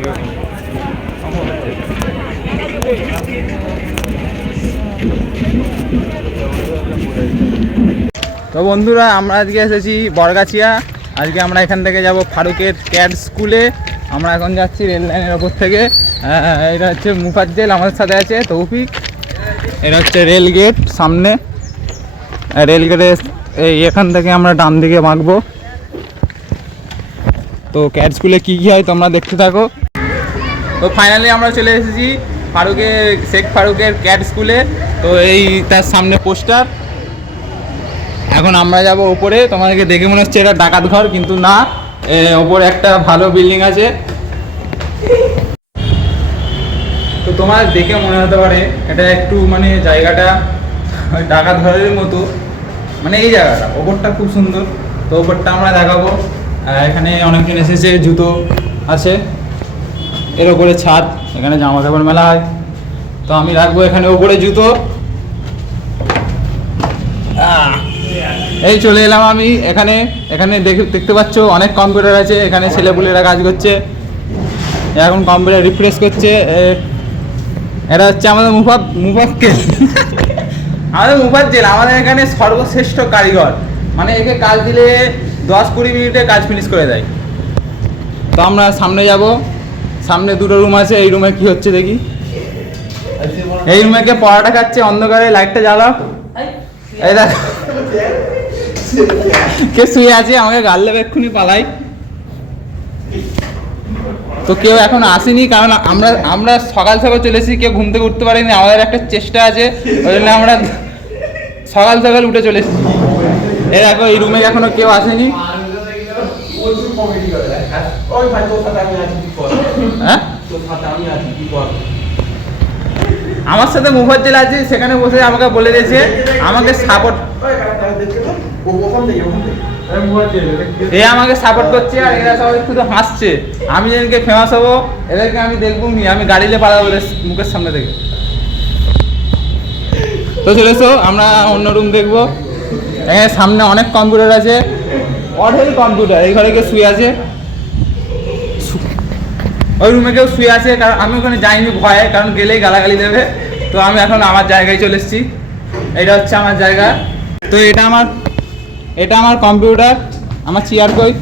তো বন্ধুরা আমরা আজকে এসেছি বরগাছিয়া। আজকে আমরা এখান থেকে যাব ফারুকের ক্যাড স্কুলে। আমরা এখন যাচ্ছি রেল লাইনের ওপর থেকে। এটা হচ্ছে মুফাজ্জেল, আমাদের সাথে আছে তৌফিক। এটা হচ্ছে রেল গেট সামনে। রেল গেটে এখান থেকে আমরা ডান দিকে মাখবো। তো ক্যাড স্কুলে কী কী হয় তোমরা দেখতে থাকো। তো ফাইনালি আমরা চলে এসেছি শেখ ফারুকের ক্যাড স্কুলে। তো এই তার সামনে পোস্টার। এখন আমরা যাব উপরে। তোমাদেরকে দেখে মনে হচ্ছে এটা ডাকাত ঘর, কিন্তু না, ওপরে একটা ভালো বিল্ডিং আছে। তো তোমার দেখে মনে হতে পারে এটা একটু মানে জায়গাটা ডাকাত ঘরের মতো, মানে এই জায়গাটা ওপরটা খুব সুন্দর। তো ওপরটা আমরা দেখাবো। এখানে অনেকজন এসেছে, জুতো আছে, এর ওপরে ছাদ, এখানে জামা কাপড় মেলা হয়। তো আমি রাখবো এখানে ওপরে জুতো। এই চলে এলাম আমি এখানে। এখানে দেখতে পাচ্ছ অনেক কম্পিউটার আছে। এখানে ছেলেপুলেরা কাজ করছে, এখন কম্পিউটার রিফ্রেশ করছে। এটা হচ্ছে আমাদের মুফাজ্জেল আমাদের মুফাজ্জেল আমাদের এখানে সর্বশ্রেষ্ঠ কারিগর। মানে একে কাজ দিলে 10-20 মিনিটে কাজ ফিনিশ করে দেয়। তো আমরা সামনে যাব। সামনে দুটো রুম আছে। এই রুমে কি হচ্ছে দেখি। এই রুমে কে পড়াটা খাচ্ছে, অন্ধকারে লাইটটা জ্বালাও। এই দেখ কে শুয়ে আছে, আমাকে গাল দেবে এক্ষুনি পালাই। তো কেউ এখন আসেনি, কারণ আমরা সকাল সকাল চলে এসেছি, কেউ ঘুম থেকে উঠতে পারেনি। আমাদের একটা চেষ্টা আছে, ওই জন্য আমরা সকাল সকাল উঠে চলে এসেছি। এই দেখো এই রুমে এখনো কেউ আসেনি। হ্যাঁ আমার সাথে মুফাজ্জেল আছে, সেখানে বসে আমাকে বলে দিয়েছে আমাকে সাপোর্ট আমাকে সাপোর্ট করছে। আর এরা সবাই শুধু হাসছে। আমি যেদিনকে ফেমাস হবো এদেরকে আমি দেখবো নি, আমি গাড়ি নিয়ে পালাবো মুখের সামনে থেকে। তো চলে এসো, আমরা অন্য রুম দেখবো। এখানে সামনে অনেক কম্পিউটার আছে, অঢেল কম্পিউটার। এই ঘরে কেউ শুয়ে আছে, ওই রুমে কেউ শুয়ে আছে। কারণ আমি ওখানে যাইনি ভয়ে, কারণ গেলেই গালাগালি দেবে। তো আমি এখন আমার জায়গায় চলে এসেছি। এটা হচ্ছে আমার জায়গা। তো এটা আমার কম্পিউটার। আমার চেয়ার কই,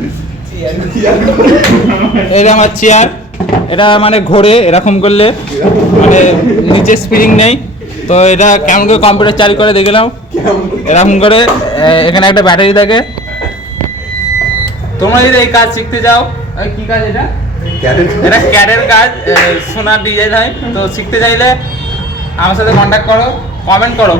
এটা আমার চেয়ার। এটা মানে ঘোরে এরকম করলে, মানে নিচে স্প্রিং নেই। তো এটা কেমন করে কম্পিউটার চালু করে দেখে নাও, এরকম করে। এখানে একটা ব্যাটারি থাকে। তোমরা যদি এই কাজ শিখতে যাও, কি কাজ এটা ক্যাডের কাজ, সোনার ডিজাইন হয়। তো শিখতে চাইলে আমার সাথে কন্ট্যাক্ট করো, কমেন্ট করো।